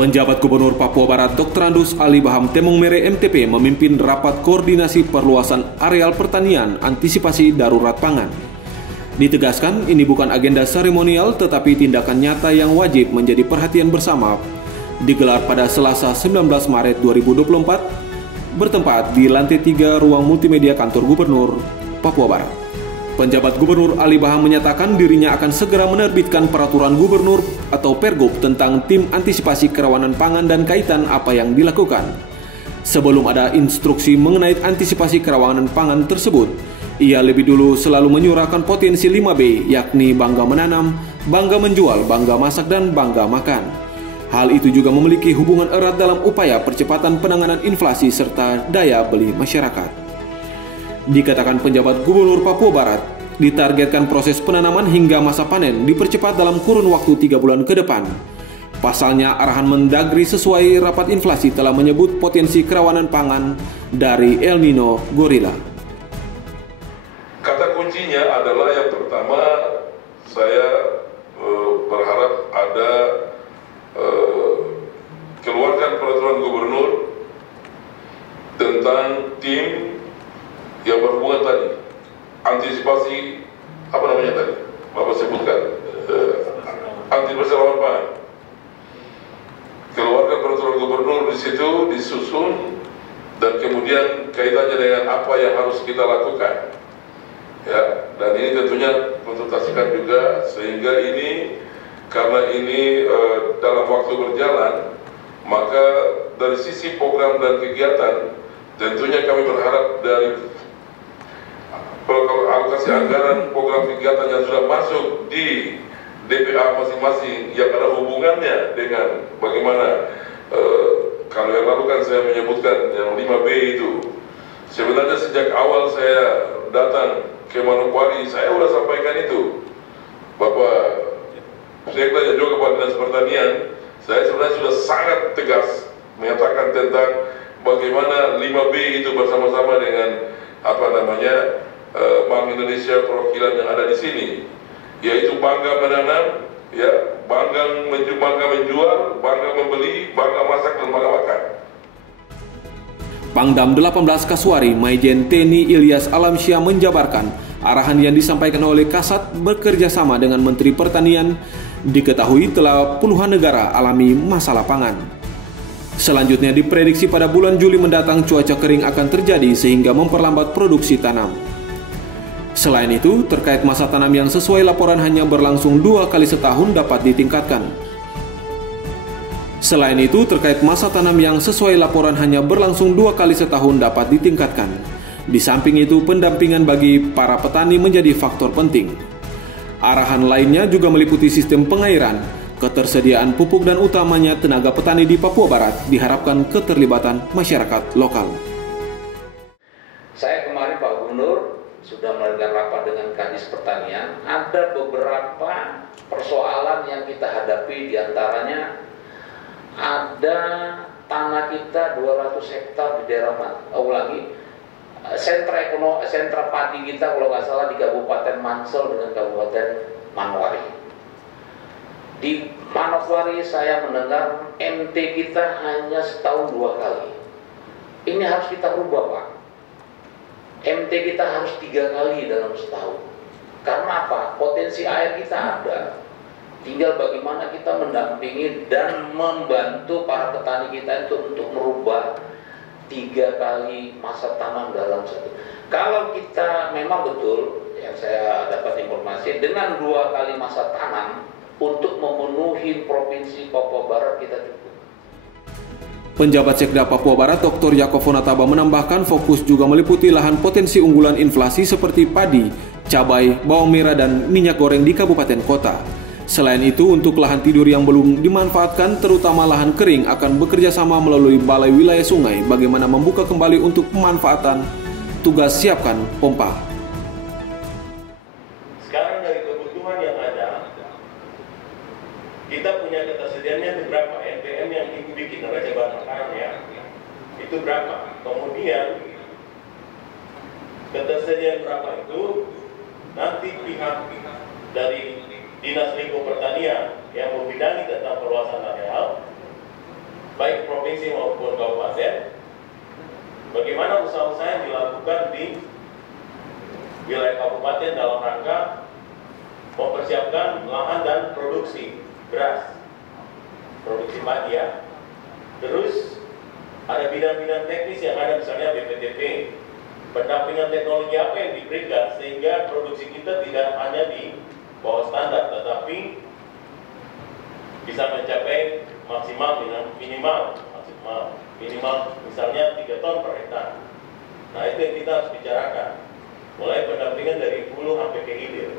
Penjabat Gubernur Papua Barat Dr. Andus Ali Baham Temong Mere MTP memimpin rapat koordinasi perluasan areal pertanian antisipasi darurat pangan. Ditegaskan ini bukan agenda seremonial tetapi tindakan nyata yang wajib menjadi perhatian bersama. Digelar pada Selasa 19 Maret 2024 bertempat di lantai 3 ruang multimedia kantor Gubernur Papua Barat. Penjabat Gubernur Ali Baham menyatakan dirinya akan segera menerbitkan peraturan gubernur atau pergub tentang tim antisipasi kerawanan pangan dan kaitan apa yang dilakukan. Sebelum ada instruksi mengenai antisipasi kerawanan pangan tersebut, ia lebih dulu selalu menyuarakan potensi 5B, yakni bangga menanam, bangga menjual, bangga masak, dan bangga makan. Hal itu juga memiliki hubungan erat dalam upaya percepatan penanganan inflasi serta daya beli masyarakat. Dikatakan penjabat Gubernur Papua Barat, ditargetkan proses penanaman hingga masa panen dipercepat dalam kurun waktu 3 bulan ke depan. Pasalnya, arahan Mendagri sesuai rapat inflasi telah menyebut potensi kerawanan pangan dari El Nino Gorilla. Kata kuncinya adalah yang pertama, saya berharap ada keluarkan peraturan gubernur tentang tim yang berhubungan tadi, antisipasi apa namanya tadi, Bapak sebutkan, antisipasi rawan pangan. Keluarkan peraturan gubernur di situ disusun dan kemudian kaitannya dengan apa yang harus kita lakukan. Ya, dan ini tentunya konsultasikan juga sehingga ini karena ini dalam waktu berjalan, maka dari sisi program dan kegiatan tentunya kami berharap dari alokasi anggaran program kegiatan yang sudah masuk di DPA masing-masing yang ada hubungannya dengan bagaimana kalau yang lalu kan saya menyebutkan yang 5B itu. Sebenarnya sejak awal saya datang ke Manokwari, saya sudah sampaikan itu. Bapak Sekda yang juga Kepala Dinas Pertanian, saya sebenarnya sudah sangat tegas menyatakan tentang bagaimana 5B itu bersama-sama dengan Bank Indonesia perwakilan yang ada di sini, yaitu bangga menanam, ya, bangga menjual, bangga membeli, bangga masak dan bangga makan. Pangdam 18 Kaswari Maijen TNI Ilyas Alamsyah menjabarkan arahan yang disampaikan oleh Kasat bekerja sama dengan Menteri Pertanian. Diketahui telah puluhan negara alami masalah pangan. Selanjutnya diprediksi pada bulan Juli mendatang cuaca kering akan terjadi sehingga memperlambat produksi tanam. Selain itu, terkait masa tanam yang sesuai laporan hanya berlangsung 2 kali setahun dapat ditingkatkan. Selain itu, terkait masa tanam yang sesuai laporan hanya berlangsung 2 kali setahun dapat ditingkatkan. Di samping itu, pendampingan bagi para petani menjadi faktor penting. Arahan lainnya juga meliputi sistem pengairan, ketersediaan pupuk dan utamanya tenaga petani di Papua Barat diharapkan keterlibatan masyarakat lokal. Saya kemarin Pak Gubernur sudah melakukan rapat dengan Kadis Pertanian. Ada beberapa persoalan yang kita hadapi, diantaranya ada tanah kita 200 hektar di daerah sentra padi kita kalau nggak salah di Kabupaten Mansel dengan Kabupaten Manokwari. Di Manokwari saya mendengar MT kita hanya setahun 2 kali. Ini harus kita rubah, Pak. MT kita harus 3 kali dalam setahun. Karena apa? Potensi air kita ada. Tinggal bagaimana kita mendampingi dan membantu para petani kita itu untuk merubah 3 kali masa tanam dalam satu. Kalau kita memang betul, yang saya dapat informasi, dengan 2 kali masa tanam untuk memenuhi provinsi Papua Barat kita cukup. Penjabat Sekda Papua Barat Dr. Yaakob Fonataba menambahkan fokus juga meliputi lahan potensi unggulan inflasi seperti padi, cabai, bawang merah, dan minyak goreng di kabupaten kota. Selain itu, untuk lahan tidur yang belum dimanfaatkan, terutama lahan kering, akan bekerja sama melalui Balai Wilayah Sungai bagaimana membuka kembali untuk pemanfaatan. Tugas siapkan pompa. Sekarang dari kebutuhan yang ada, kita punya ketersediaannya itu berapa? NPM yang ibu bikin neraca bahan makanan ya, itu berapa? Kemudian ketersediaan berapa itu nanti pihak dari Dinas Lingkungan Pertanian yang membidangi tentang perluasan areal baik provinsi maupun kabupaten, bagaimana usaha-usaha yang dilakukan di wilayah kabupaten dalam rangka mempersiapkan lahan dan produksi beras, produksi padi ya. Terus ada bidang-bidang teknis yang ada, misalnya BPTP, pendampingan teknologi apa yang diberikan sehingga produksi kita tidak hanya di bawah standar, tetapi bisa mencapai minimal misalnya 3 ton per hektar. Nah, itu yang kita harus bicarakan, mulai pendampingan dari hulu sampai ke hilir.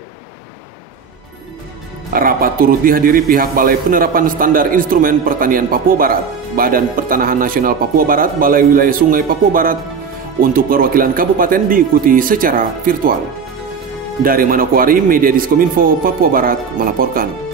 Rapat turut dihadiri pihak Balai Penerapan Standar Instrumen Pertanian Papua Barat, Badan Pertanahan Nasional Papua Barat, Balai Wilayah Sungai Papua Barat. Untuk perwakilan kabupaten diikuti secara virtual. Dari Manokwari, Media Diskominfo Papua Barat melaporkan.